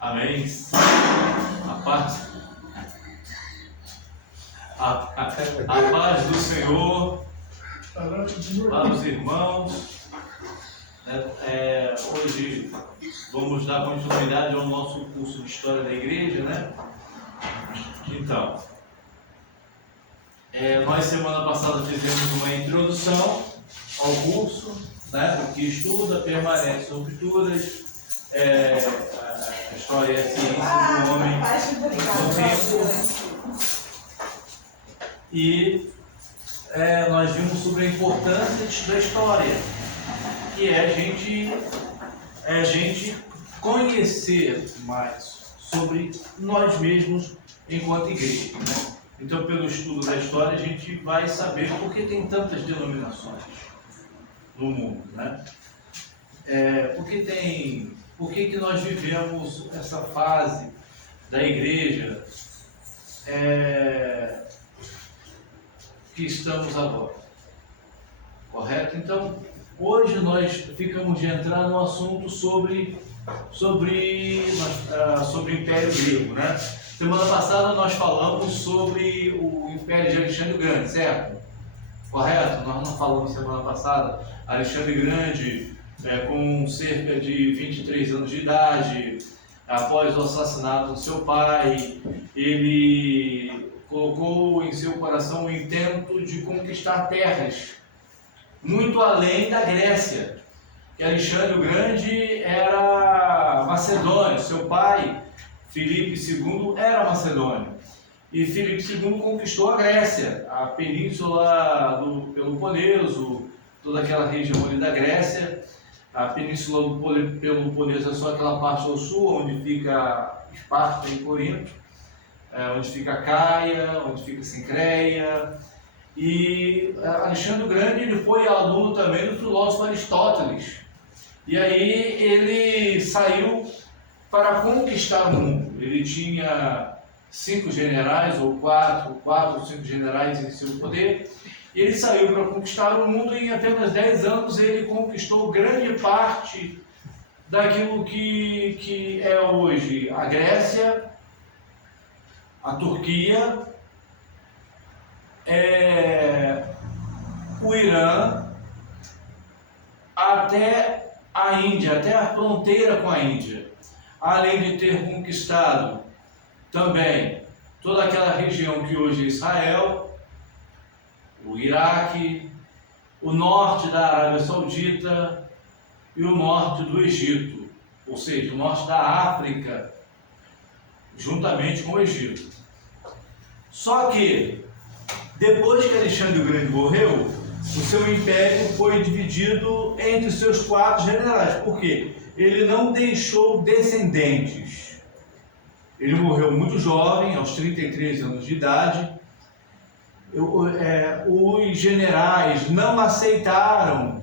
Amém. A paz, a paz do Senhor para os irmãos. Hoje vamos dar continuidade ao nosso curso de História da Igreja, né? Então, nós semana passada fizemos uma introdução ao curso, né? O que estuda, permanece sobre todas. A história e a ciência do homem no tempo. E nós vimos sobre a importância da história, que é a gente conhecer mais sobre nós mesmos enquanto igreja, né? Então, pelo estudo da história, a gente vai saber por que tem tantas denominações no mundo, né? Por que nós vivemos essa fase da igreja que estamos agora, correto? Então, hoje nós ficamos de entrar no assunto sobre o Império Grego, né? Semana passada nós falamos sobre o Império de Alexandre o Grande, certo? Correto? Nós não falamos semana passada. Alexandre Grande, com cerca de 23 anos de idade, após o assassinato do seu pai, ele colocou em seu coração o intento de conquistar terras muito além da Grécia. Que Alexandre o Grande era macedônio, seu pai, Filipe II, era macedônio. E Filipe II conquistou a Grécia, a península do Peloponeso, toda aquela região ali da Grécia. A península do Peloponeso é só aquela parte ao sul, onde fica Esparta e Corinto, onde fica Caia, onde fica Sincreia. E Alexandre o Grande ele foi aluno também do filósofo Aristóteles. E aí ele saiu para conquistar o mundo. Ele tinha 5 generais, ou 4 ou 5 generais em seu poder. E ele saiu para conquistar o mundo e em apenas 10 anos ele conquistou grande parte daquilo que é hoje a Grécia, a Turquia, o Irã, até a Índia, até a fronteira com a Índia. Além de ter conquistado também toda aquela região que hoje é Israel, o Iraque, o norte da Arábia Saudita e o norte do Egito, ou seja, o norte da África, juntamente com o Egito. Só que, depois que Alexandre o Grande morreu, o seu império foi dividido entre os seus 4 generais. Por quê? Ele não deixou descendentes. Ele morreu muito jovem, aos 33 anos de idade. Os generais não aceitaram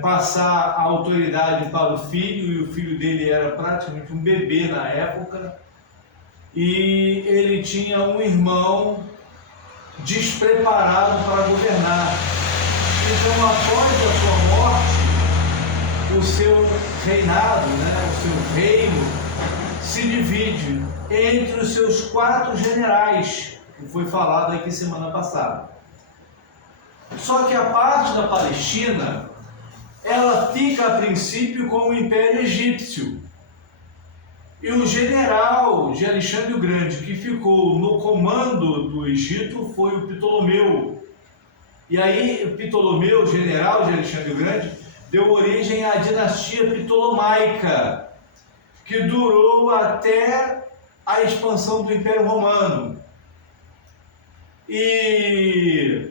passar a autoridade para o filho, e o filho dele era praticamente um bebê na época, e ele tinha um irmão despreparado para governar. Então, após a sua morte, o seu reinado, o seu reino, se divide entre os seus 4 generais, que foi falado aqui semana passada. Só que a parte da Palestina, ela fica a princípio com o Império Egípcio. E o general de Alexandre o Grande, que ficou no comando do Egito, foi o Ptolomeu. E aí, o Ptolomeu, general de Alexandre o Grande, deu origem à dinastia Ptolomaica, que durou até a expansão do Império Romano. E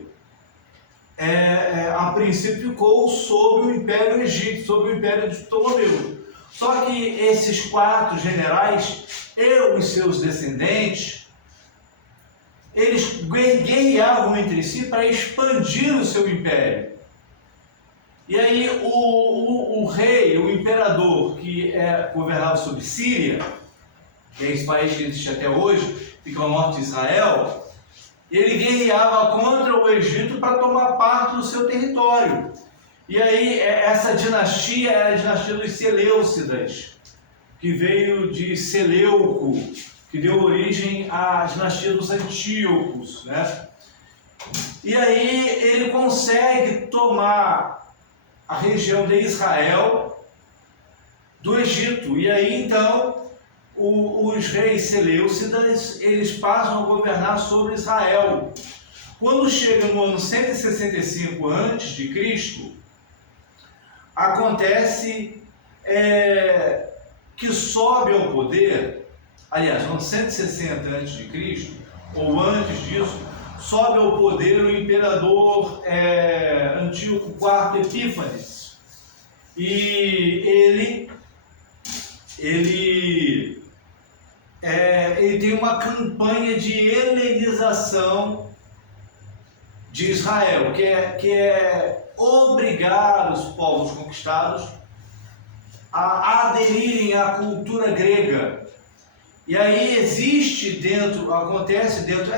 a princípio ficou sob o Império Egípcio, sob o Império de Ptolomeu. Só que esses 4 generais e os seus descendentes, eles guerreavam entre si para expandir o seu império. E aí o rei, o imperador que governava sobre Síria, que é esse país que existe até hoje, fica ao norte de Israel, ele guerreava contra o Egito para tomar parte do seu território. E aí essa dinastia era a dinastia dos Seleucidas. que veio de Seleuco, que deu origem à dinastia dos Antíocos, né? E aí ele consegue tomar a região de Israel do Egito. E aí então os reis seleucidas, eles passam a governar sobre Israel. Quando chega no ano 165 a.C., acontece que sobe ao poder, aliás, no ano 160 a.C., ou antes disso, sobe ao poder o imperador Antíoco IV Epífanes. E ele tem uma campanha de helenização de Israel, que é obrigar os povos conquistados a aderirem à cultura grega. E aí acontece dentro,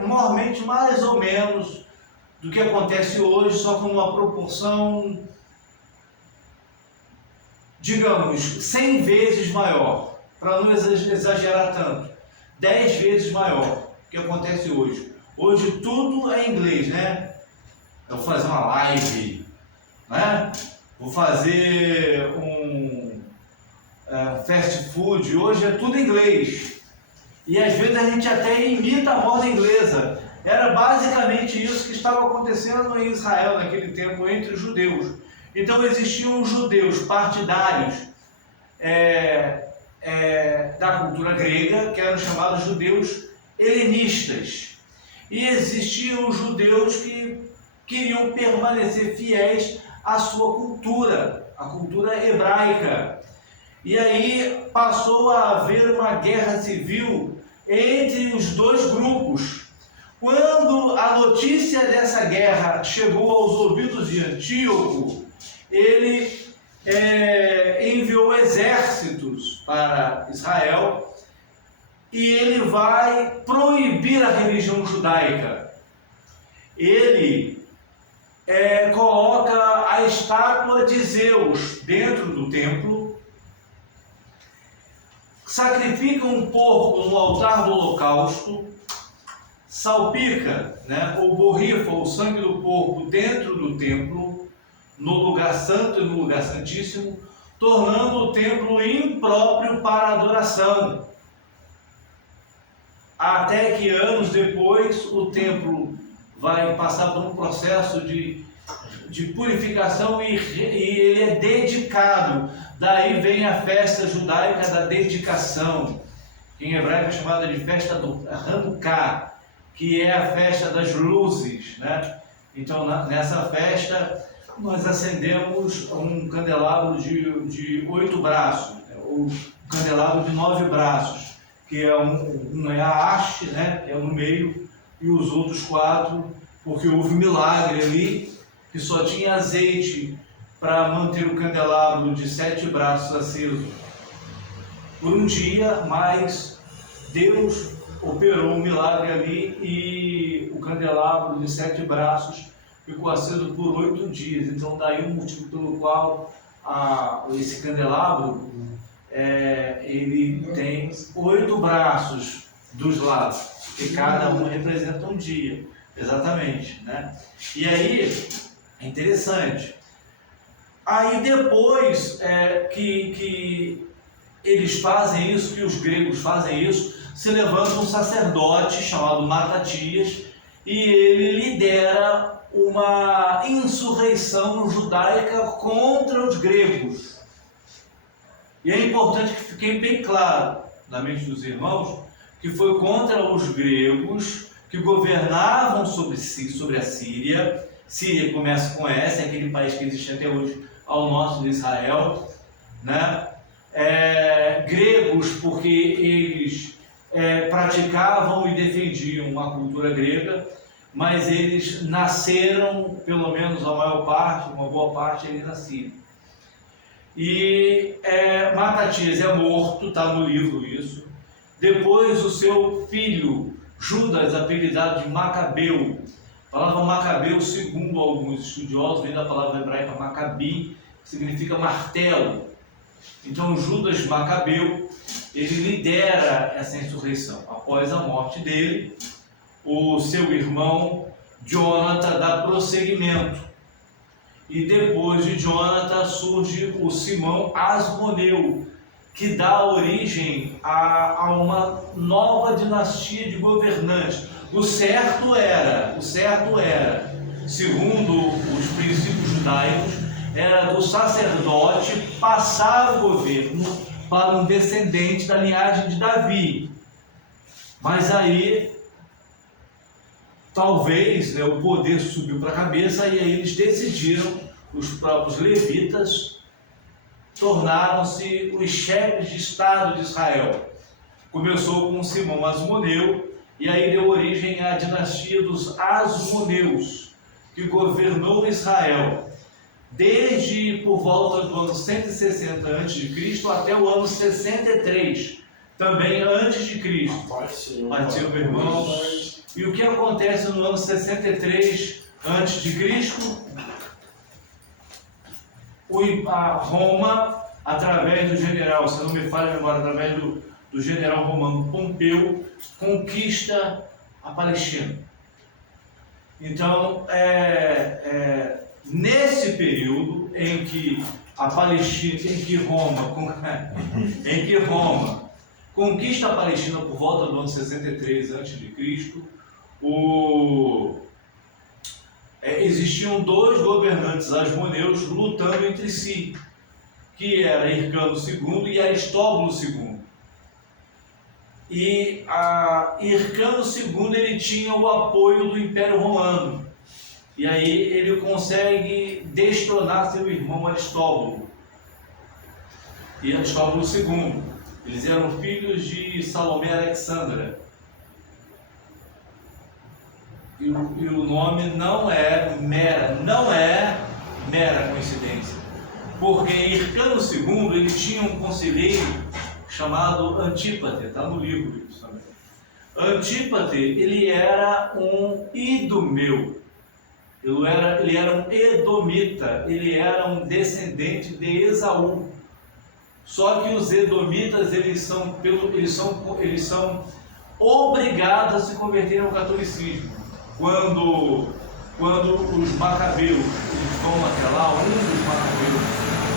normalmente mais ou menos do que acontece hoje, só com uma proporção, digamos, 100 vezes maior, para não exagerar tanto, 10 vezes maior do que acontece hoje. Hoje tudo é inglês, né? Eu vou fazer uma live, né? Vou fazer um fast food, hoje é tudo inglês. E às vezes a gente até imita a moda inglesa. Era basicamente isso que estava acontecendo em Israel naquele tempo entre os judeus. Então existiam os judeus partidários da cultura grega, que eram chamados judeus helenistas. E existiam os judeus que queriam permanecer fiéis à sua cultura, a cultura hebraica. E aí passou a haver uma guerra civil entre os dois grupos. Quando a notícia dessa guerra chegou aos ouvidos de Antíoco, ele enviou exércitos para Israel e ele vai proibir a religião judaica. Ele coloca a estátua de Zeus dentro do templo, sacrifica um porco no altar do holocausto, salpica, ou borrifa o sangue do porco dentro do templo, no lugar santo e no lugar santíssimo, tornando o templo impróprio para adoração. Até que anos depois o templo vai passar por um processo de purificação e ele é dedicado. Daí vem a festa judaica da dedicação, que em hebraico é chamada de festa do Hanukkah, que é a festa das luzes, né? Então nessa festa nós acendemos um candelabro de 8 braços, ou um candelabro de 9 braços, que é a haste, né? Que é no meio, e os outros 4, porque houve milagre ali, que só tinha azeite para manter o candelabro de 7 braços aceso por um dia, mas Deus operou um milagre ali e o candelabro de 7 braços ficou aceso por 8 dias. Então daí o motivo pelo qual esse candelabro ele tem 8 braços dos lados, e cada um representa um dia, exatamente, né? E aí é interessante. Aí depois que eles fazem isso, que os gregos fazem isso, se levanta um sacerdote chamado Matatias e ele lidera uma insurreição judaica contra os gregos. E é importante que fique bem claro na mente dos irmãos que foi contra os gregos que governavam sobre a Síria. Síria começa com S, é aquele país que existe até hoje ao norte de Israel, né? Gregos porque eles praticavam e defendiam a cultura grega, mas eles nasceram, pelo menos a maior parte, uma boa parte, ali na Síria. E Matatias é morto, está no livro isso. Depois o seu filho, Judas, apelidado de Macabeu. A palavra Macabeu, segundo alguns estudiosos, vem da palavra hebraica Macabi, que significa martelo. Então Judas Macabeu, ele lidera essa insurreição. Após a morte dele, o seu irmão Jonatan dá prosseguimento. E depois de Jonatan surge o Simão Asmoneu, que dá origem a uma nova dinastia de governantes. O certo era, segundo os princípios judaicos, era do sacerdote passar o governo para um descendente da linhagem de Davi. Mas aí, talvez, o poder subiu para a cabeça e aí eles decidiram, os próprios levitas tornaram-se os chefes de Estado de Israel. Começou com Simão Asmoneu e aí deu origem à dinastia dos Asmoneus, que governou Israel desde por volta do ano 160 a.C. até o ano 63, também antes de Cristo. Partiu, meu irmão. E o que acontece no ano 63 antes de Cristo? A Roma, através do general, se não me falha a memória, através do general romano Pompeu, conquista a Palestina. Então, nesse período em que a Palestina, em que Roma conquista a Palestina por volta do ano 63 a.C., existiam dois governantes asmoneus lutando entre si, que era Hircano II e Aristóbulo II. E Hircano II ele tinha o apoio do Império Romano. E aí ele consegue destronar seu irmão Aristóbulo. E Aristóbulo II. Eles eram filhos de Salomé Alexandra. E o nome não é mera coincidência. Porque Hircano II ele tinha um conselheiro chamado Antípate, está no livro isso também. Antípate, ele era um idumeu. Ele era um edomita, ele era um descendente de Esaú. Só que os edomitas eles são obrigados a se converterem ao catolicismo. Quando os macabeus eles vão até lá, um dos macabeus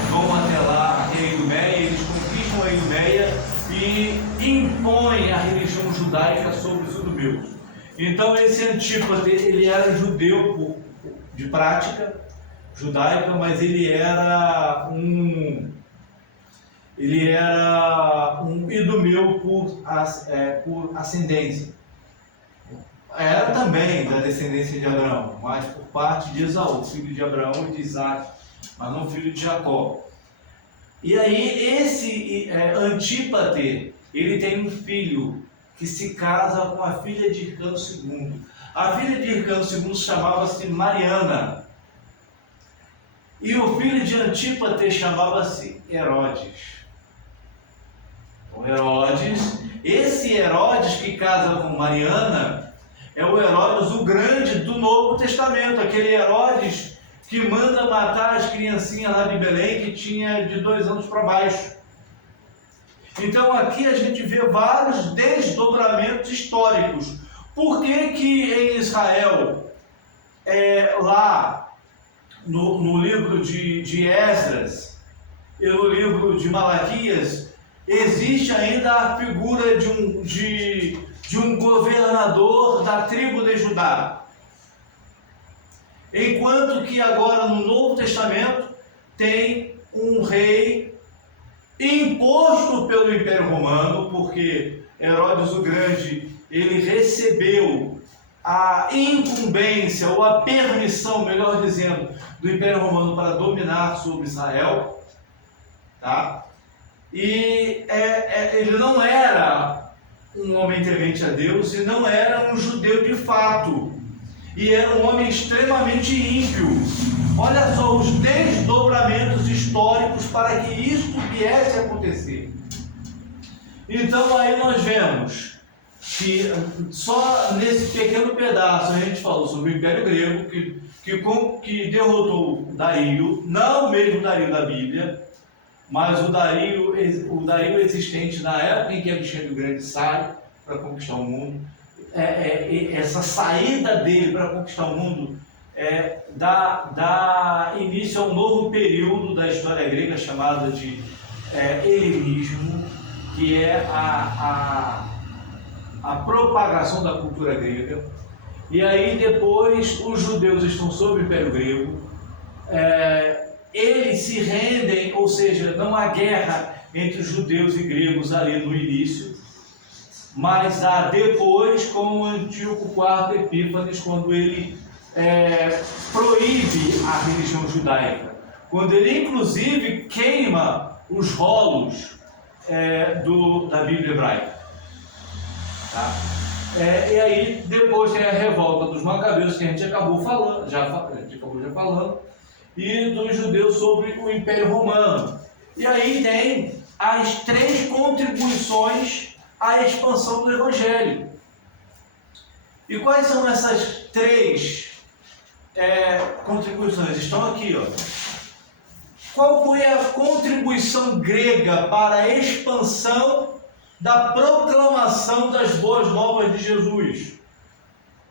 vão até lá em Idumeia, eles conquistam a Idumeia e impõem a religião judaica sobre os idumeus. Então esse Antípate, ele era judeu de prática judaica, mas ele era um idumeu por ascendência. Era também da descendência de Abraão, mas por parte de Esaú, filho de Abraão e de Isaac, mas não filho de Jacó. E aí esse Antípate, ele tem um filho que se casa com a filha de Hircano II. A filha de Hircano II chamava-se Mariana. E o filho de Antípate chamava-se Herodes. Então, esse Herodes que casa com Mariana, é o Herodes o Grande do Novo Testamento, aquele Herodes que manda matar as criancinhas lá de Belém que tinha de 2 anos para baixo. Então aqui a gente vê vários desdobramentos históricos. Por que que em Israel, lá no livro de Esdras e no livro de Malaquias, existe ainda a figura de um governador da tribo de Judá? Enquanto que agora no Novo Testamento tem um rei imposto pelo Império Romano, porque Herodes o Grande, ele recebeu a incumbência ou a permissão, melhor dizendo, do Império Romano para dominar sobre Israel, tá? E ele não era um homem temente a Deus e não era um judeu de fato, e era um homem extremamente ímpio. Olha só os desdobramentos históricos para que isso viesse a acontecer. Então aí nós vemos que só nesse pequeno pedaço a gente falou sobre o Império Grego que derrotou Dario, não o mesmo Dario da Bíblia, mas o Dario existente na época em que Alexandre o Grande sai para conquistar o mundo, essa saída dele para conquistar o mundo dá início a um novo período da história grega chamada de helenismo, que é a propagação da cultura grega. E aí depois os judeus estão sob o Império Grego, eles se rendem, ou seja, não há guerra entre os judeus e gregos ali no início, mas há depois com o Antíoco IV Epífanes, quando ele proíbe a religião judaica, quando ele inclusive queima os rolos da Bíblia hebraica. Tá? E aí depois tem a revolta dos Macabeus, que a gente acabou falando, já falando, e dos judeus sobre o Império Romano. E aí tem as 3 contribuições à expansão do Evangelho. E quais são essas 3 contribuições? Estão aqui, ó. Qual foi a contribuição grega para a expansão da proclamação das boas novas de Jesus?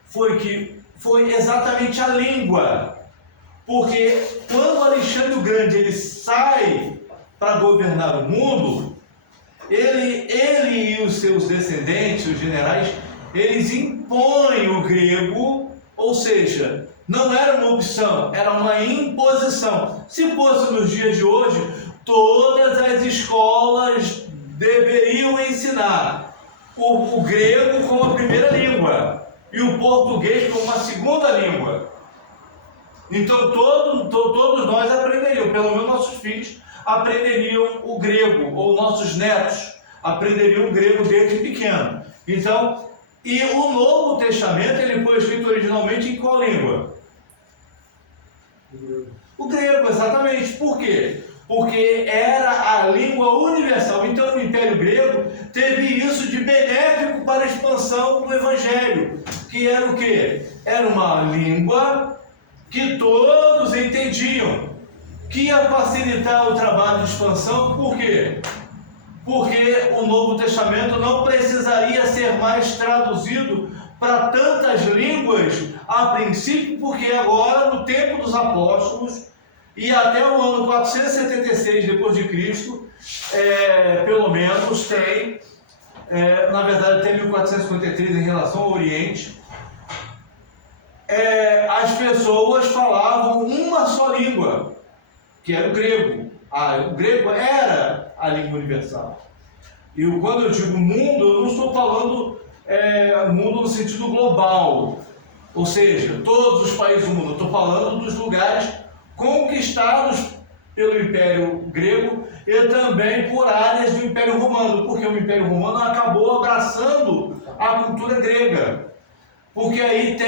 Foi exatamente a língua. Porque quando Alexandre o Grande ele sai para governar o mundo, ele e os seus descendentes, os generais, eles impõem o grego, ou seja, não era uma opção, era uma imposição. Se fosse nos dias de hoje, todas as escolas deveriam ensinar o grego como a primeira língua e o português como uma segunda língua. Então todos nós aprenderiam, pelo menos nossos filhos aprenderiam o grego, ou nossos netos aprenderiam o grego desde pequeno. Então, e o Novo Testamento ele foi escrito originalmente em qual língua? O grego, exatamente. Por quê? Porque era a língua universal. Então o Império Grego teve isso de benéfico para a expansão do Evangelho, que era o quê? Era uma língua que todos entendiam, que ia facilitar o trabalho de expansão. Por quê? Porque o Novo Testamento não precisaria ser mais traduzido para tantas línguas a princípio, porque agora, no tempo dos apóstolos, e até o ano 476 depois de Cristo, pelo menos tem, na verdade até 1453 em relação ao Oriente, as pessoas falavam uma só língua, que era o grego. O grego era a língua universal. E quando eu digo mundo, eu não estou falando mundo no sentido global, ou seja, todos os países do mundo. Eu estou falando dos lugares conquistados pelo Império Grego e também por áreas do Império Romano, porque o Império Romano acabou abraçando a cultura grega. Porque aí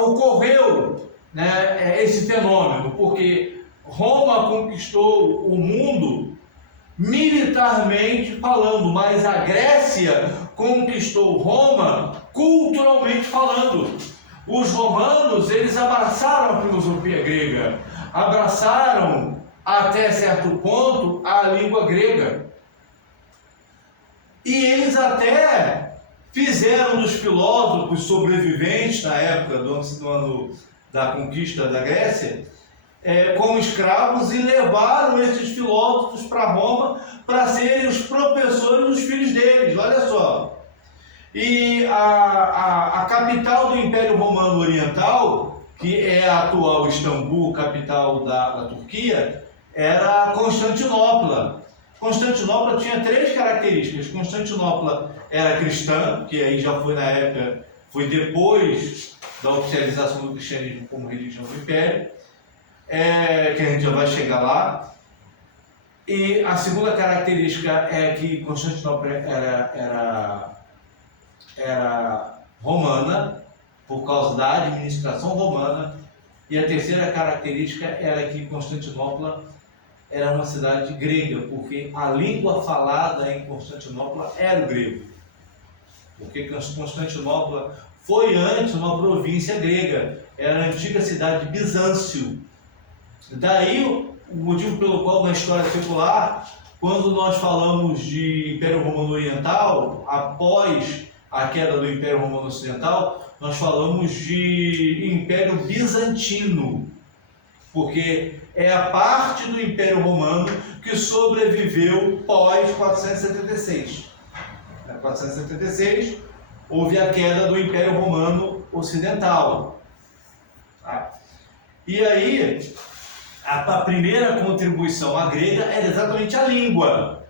ocorreu, né, esse fenômeno, porque Roma conquistou o mundo militarmente falando, mas a Grécia conquistou Roma culturalmente falando. Os romanos, eles abraçaram a filosofia grega, abraçaram até certo ponto a língua grega. E eles até fizeram dos filósofos sobreviventes na época do ano da conquista da Grécia como escravos, e levaram esses filósofos para Roma para serem os professores dos filhos deles. Olha só. E a capital do Império Romano Oriental, que é a atual Istambul, capital da Turquia, era Constantinopla. Constantinopla tinha 3 características. Constantinopla era cristã, que aí já foi na época, foi depois da oficialização do cristianismo como religião do Império, que a gente já vai chegar lá. E a segunda característica é que Constantinopla era romana, por causa da administração romana. E a terceira característica era que Constantinopla era uma cidade grega, porque a língua falada em Constantinopla era o grego. Porque Constantinopla foi antes uma província grega, era a antiga cidade de Bizâncio. Daí o motivo pelo qual na história secular, quando nós falamos de Império Romano Oriental, após a queda do Império Romano Ocidental, nós falamos de Império Bizantino, porque é a parte do Império Romano que sobreviveu pós 476. Em 476 houve a queda do Império Romano Ocidental. Tá? E aí, a primeira contribuição à grega era exatamente a língua.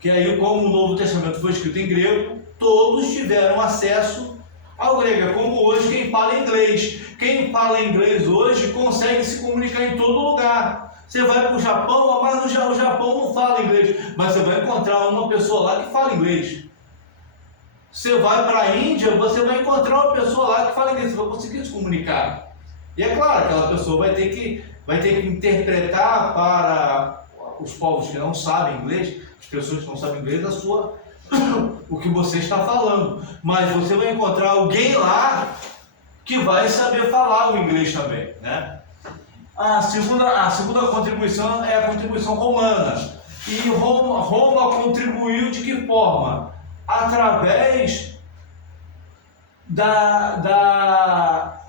Que aí, como o Novo Testamento foi escrito em grego, todos tiveram acesso ao grego. É como hoje quem fala inglês. Quem fala inglês hoje consegue se comunicar em todo lugar. Você vai para o Japão, mas o Japão não fala inglês. Mas você vai encontrar uma pessoa lá que fala inglês. Você vai para a Índia, você vai encontrar uma pessoa lá que fala inglês. Você vai conseguir se comunicar. E é claro, aquela pessoa vai ter que interpretar para os povos que não sabem inglês, as pessoas que não sabem inglês, o que você está falando. Mas você vai encontrar alguém lá que vai saber falar o inglês também, né? A segunda contribuição é a contribuição romana. E Roma contribuiu de que forma? Através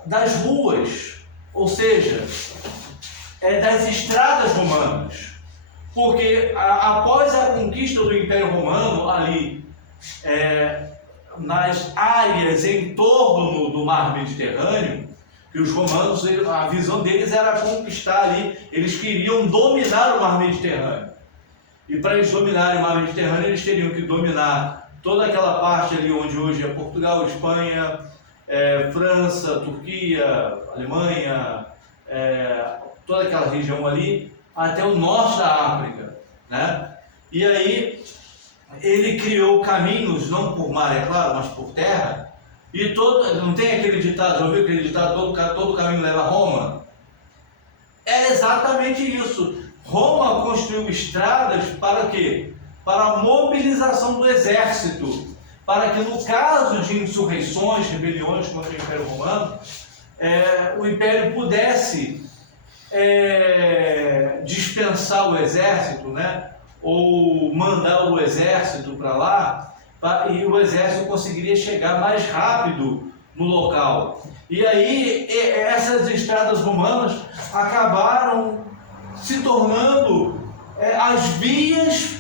das ruas, ou seja, das estradas romanas. Porque após a conquista do Império Romano, ali nas áreas em torno do Mar Mediterrâneo, que os romanos, a visão deles era conquistar ali, eles queriam dominar o Mar Mediterrâneo. E para eles dominarem o Mar Mediterrâneo, eles teriam que dominar toda aquela parte ali onde hoje é Portugal, Espanha, França, Turquia, Alemanha, toda aquela região ali, até o norte da África, né? E aí ele criou caminhos, não por mar, é claro, mas por terra. E não tem aquele ditado, já ouviu aquele ditado, todo caminho leva a Roma? É exatamente isso. Roma construiu estradas para quê? Para a mobilização do exército, para que no caso de insurreições, rebeliões contra o Império Romano, o Império pudesse dispensar o exército, né? Ou mandar o exército para lá, e o exército conseguiria chegar mais rápido no local. E aí essas estradas romanas acabaram se tornando as vias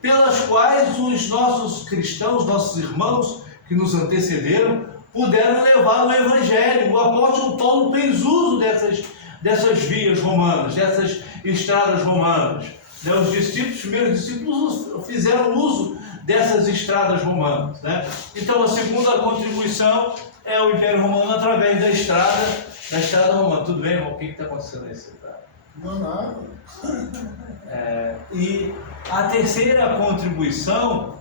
pelas quais os nossos cristãos, nossos irmãos que nos antecederam, puderam levar o Evangelho. O apóstolo Paulo fez uso dessas vias romanas, dessas estradas romanas. Os primeiros discípulos fizeram uso dessas estradas romanas, né? Então a segunda contribuição é o Império Romano através da estrada romana. Tudo bem, irmão? O que está acontecendo aí? Não, nada. E a terceira contribuição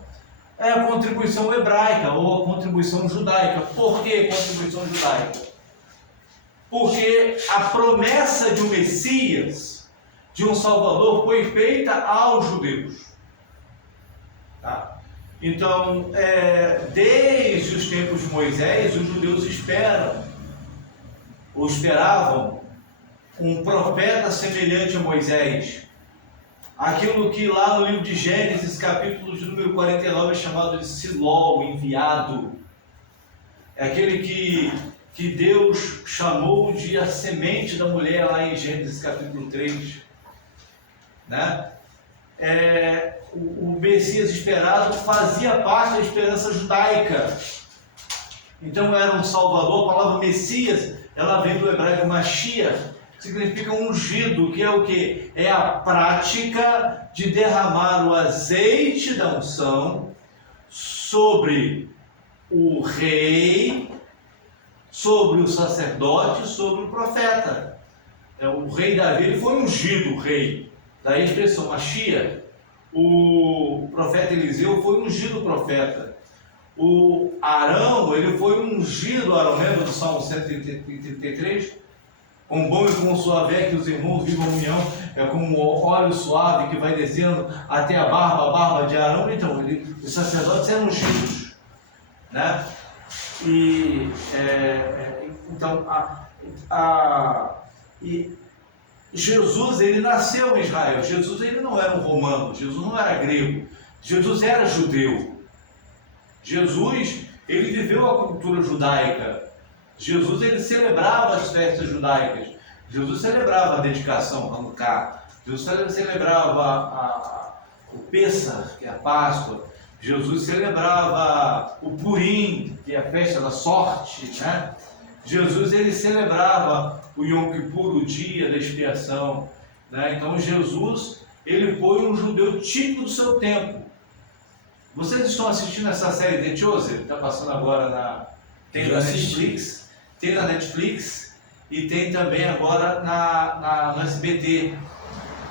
é a contribuição hebraica ou a contribuição judaica. Por que contribuição judaica? Porque a promessa de um Messias, de um Salvador, foi feita aos judeus. Tá? Então, desde os tempos de Moisés, os judeus esperavam um profeta semelhante a Moisés. Aquilo que lá no livro de Gênesis, capítulo de número 49, é chamado de Siló, o enviado. É aquele que Deus chamou de a semente da mulher lá em Gênesis capítulo 3. Né? O Messias esperado fazia parte da esperança judaica. Então era um Salvador. A palavra Messias, ela vem do hebraico Mashiach, significa ungido, que é o quê? É a prática de derramar o azeite da unção sobre o rei, sobre o sacerdote, sobre o profeta. O rei Davi, ele foi ungido rei. Daí a expressão Mashiach. O profeta Eliseu foi ungido profeta. O Arão, ele foi ungido Arão, lembra do Salmo 133? Com bom e com suave é que os irmãos vivam união, é como um óleo suave que vai descendo até a barba de Arão. Então, os sacerdotes eram ungidos, né? E então Jesus, ele nasceu em Israel. Jesus, ele não era um romano. Jesus não era grego. Jesus era judeu. Jesus, ele viveu a cultura judaica. Jesus, ele celebrava as festas judaicas. Jesus celebrava a dedicação, Hanukkah. Jesus celebrava o Pêssar, que é a Páscoa. Jesus celebrava o Purim, que é a festa da sorte, né? Jesus, ele celebrava o Yom Kippur, o dia da expiação, né? Então Jesus, ele foi um judeu típico do seu tempo. Vocês estão assistindo essa série The Chosen? Está passando agora tem na Netflix, e tem também agora no SBT.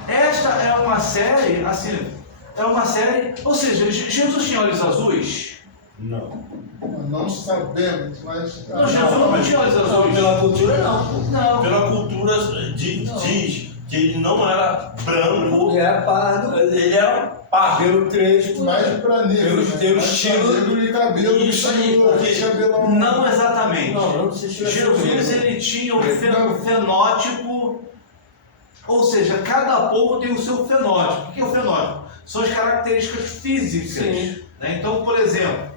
Esta é uma série, assim, ou seja, Jesus tinha olhos azuis? Não. Não sabemos, mas... Não, Jesus não tinha olhos azuis. Pela cultura, não. Não. Pela cultura, diz que ele não era branco. Ele era pardo. Ele era pardo. Pelo trecho. Mais pra negro, Pelo estilo. Negro e cabelo. Isso aí, porque... cabelão. Não exatamente. Não sei se Jesus, ele tinha um fenótipo, ou seja, cada povo tem o seu fenótipo. O que é o fenótipo? São as características físicas. Sim. Né? Então, por exemplo,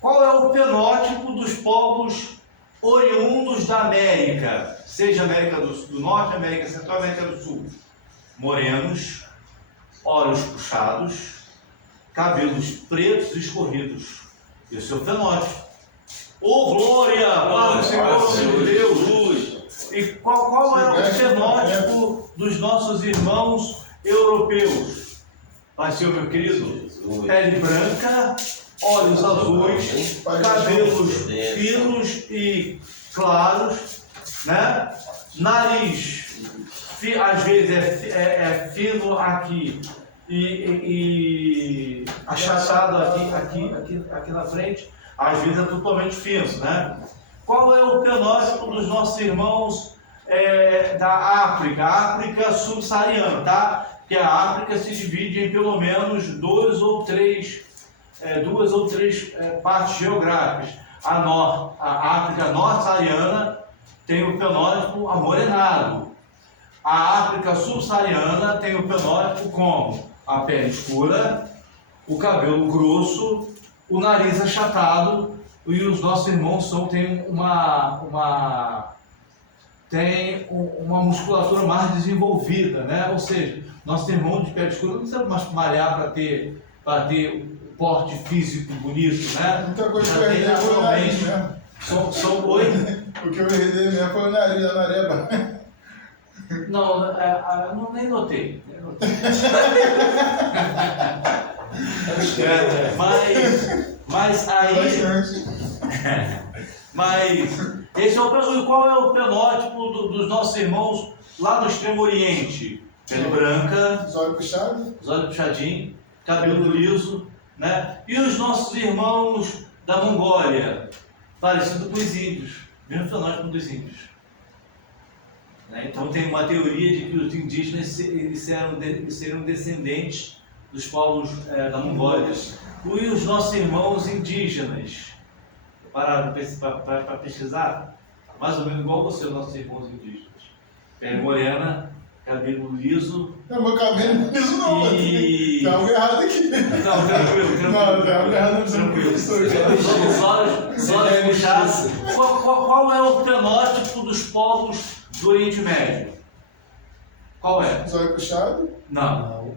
qual é o fenótipo dos povos oriundos da América? Seja América do Norte, América Central, América do Sul. Morenos, olhos puxados, cabelos pretos e escorridos. Esse é o fenótipo. Ô glória para o Senhor, meu Deus! E qual é o fenótipo dos nossos irmãos europeus? Vai ser, meu querido, pele branca, olhos azuis, cabelos finos e claros, né? Nariz, às vezes é fino aqui e achatado aqui na frente, às vezes é totalmente fino, né? Qual é o fenótipo dos nossos irmãos da África subsaariana, tá? Que a África se divide em pelo menos duas ou três partes geográficas. A África norte-saariana tem o fenótipo amorenado. A África subsaariana tem o fenótipo como a pele escura, o cabelo grosso, o nariz achatado, e os nossos irmãos têm uma musculatura mais desenvolvida, né? Ou seja, nossos irmãos de pele escura não precisam mais malhar para ter o porte físico bonito, né? Muita coisa que Já eu tem herdei foi o nariz naturalmente. mesmo. Oi? O que eu herdei mesmo foi o nariz da nareba. Não, nem notei. Mas aí. Mas qual é o fenótipo dos nossos irmãos lá no Extremo Oriente? Pele branca, Os olhos puxados. os olhos puxadinhos, cabelo liso, né? E os nossos irmãos da Mongólia, parecido com os índios, mesmo fenótipo dos índios. Né? Então tem uma teoria de que os indígenas eles seriam descendentes dos povos da Mongólia. E os nossos irmãos indígenas, pararam para pesquisar, mais ou menos igual você, os nossos irmãos indígenas. Pele morena, cabelo liso. Não, meu cabelo não é liso não, e... tem algo errado aqui. Não, tranquilo. Não, tem algo errado Tranquilo. não. Só puxados. Qual é o fenótipo dos povos do Oriente Médio? Qual é? Os olhos puxados. Não.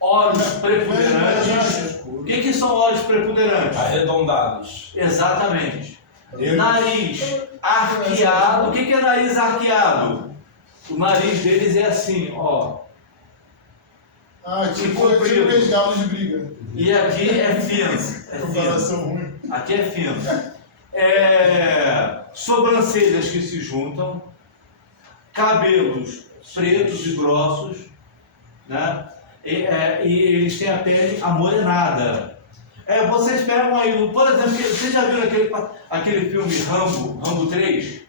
Olhos preponderantes. O que são olhos preponderantes? Arredondados. Exatamente. Nariz arqueado. O que é nariz arqueado? O nariz deles é assim, ó. Tipo aqueles galos de briga. E aqui é fino. Comparação ruim. Aqui é fino. Sobrancelhas que se juntam, cabelos pretos e grossos, né? E eles têm a pele amorenada. Vocês pegam aí, por exemplo, vocês já viram aquele filme Rambo 3?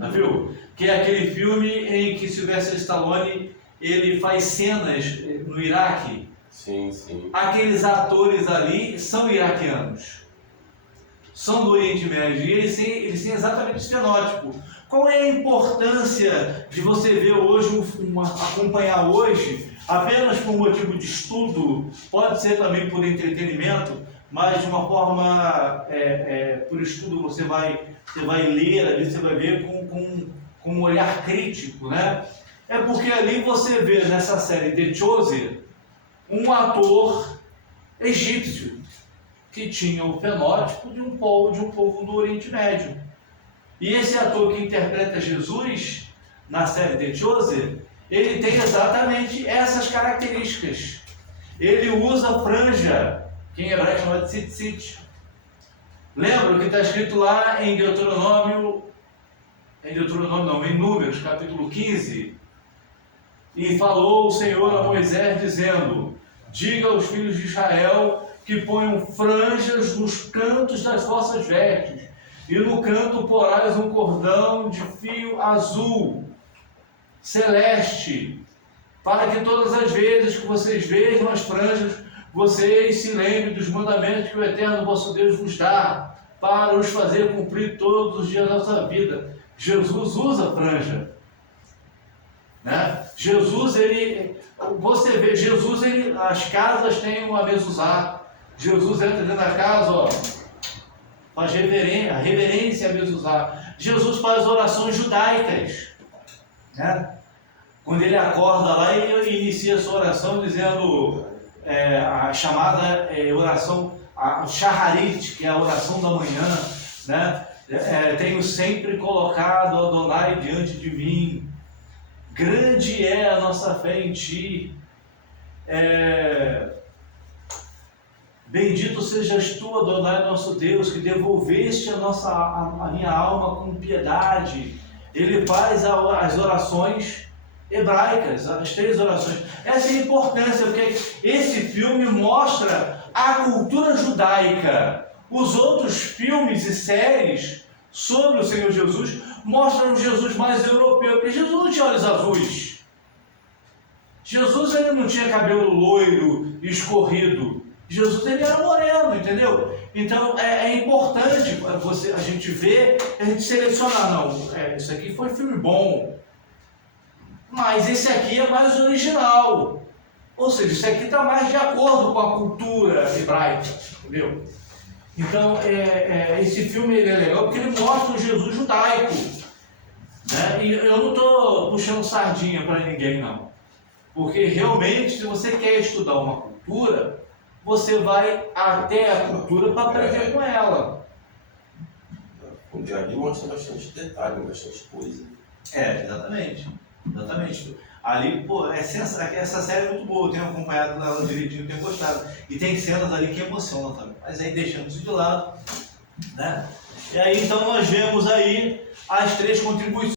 Já viu? Que é aquele filme em que Sylvester Stallone ele faz cenas no Iraque. Sim, sim. Aqueles atores ali são iraquianos. são do Oriente Médio e eles têm exatamente esse fenótipo. Qual é a importância de você ver hoje, acompanhar hoje, apenas por motivo de estudo, pode ser também por entretenimento, mas de uma forma, por estudo você vai ler ali, você vai ver com um olhar crítico, né? É porque ali você vê nessa série The Chosen um ator egípcio que tinha o fenótipo de um povo do Oriente Médio. E esse ator que interpreta Jesus na série The Chosen, ele tem exatamente essas características. Ele usa franja, que em hebraico chama de tzitzit. Lembra o que está escrito lá em em Números, capítulo 15? E falou o Senhor a Moisés, dizendo: diga aos filhos de Israel que ponham franjas nos cantos das vossas vestes, e no canto porás um cordão de fio azul, celeste, para que todas as vezes que vocês vejam as franjas, vocês se lembrem dos mandamentos que o Eterno vosso Deus vos dá, para os fazer cumprir todos os dias da sua vida. Jesus usa franja, né? Você vê, as casas têm uma mezuzá. Jesus entra dentro da casa, ó, faz reverência a mezuzá. Jesus faz orações judaicas, né? Quando ele acorda lá, ele inicia a sua oração dizendo a chamada oração, a shaharit, que é a oração da manhã, né? Tenho sempre colocado Adonai diante de mim. Grande é a nossa fé em ti. Bendito sejas tu, Adonai nosso Deus, que devolveste a minha alma com piedade. Ele faz as orações hebraicas, as 3 orações. Essa é a importância, porque esse filme mostra a cultura judaica. Os outros filmes e séries sobre o Senhor Jesus mostram um Jesus mais europeu, porque Jesus não tinha olhos azuis. Jesus ele não tinha cabelo loiro, escorrido. Jesus ele era moreno, entendeu? Então é importante a gente ver, a gente selecionar. Não, isso aqui foi filme bom, mas esse aqui é mais original. Ou seja, isso aqui está mais de acordo com a cultura hebraica, entendeu? Então, esse filme ele é legal porque ele mostra o Jesus judaico, né? E eu não estou puxando sardinha para ninguém, não. Porque realmente, se você quer estudar uma cultura, você vai até a cultura para aprender com ela. O Jardim mostra bastante detalhe, bastante coisa. Exatamente. Ali, pô, essa série é muito boa, eu tenho acompanhado ela direitinho, tenho gostado. E tem cenas ali que emocionam também. Mas aí deixamos isso de lado, né? E aí então nós vemos aí as 3 contribuições.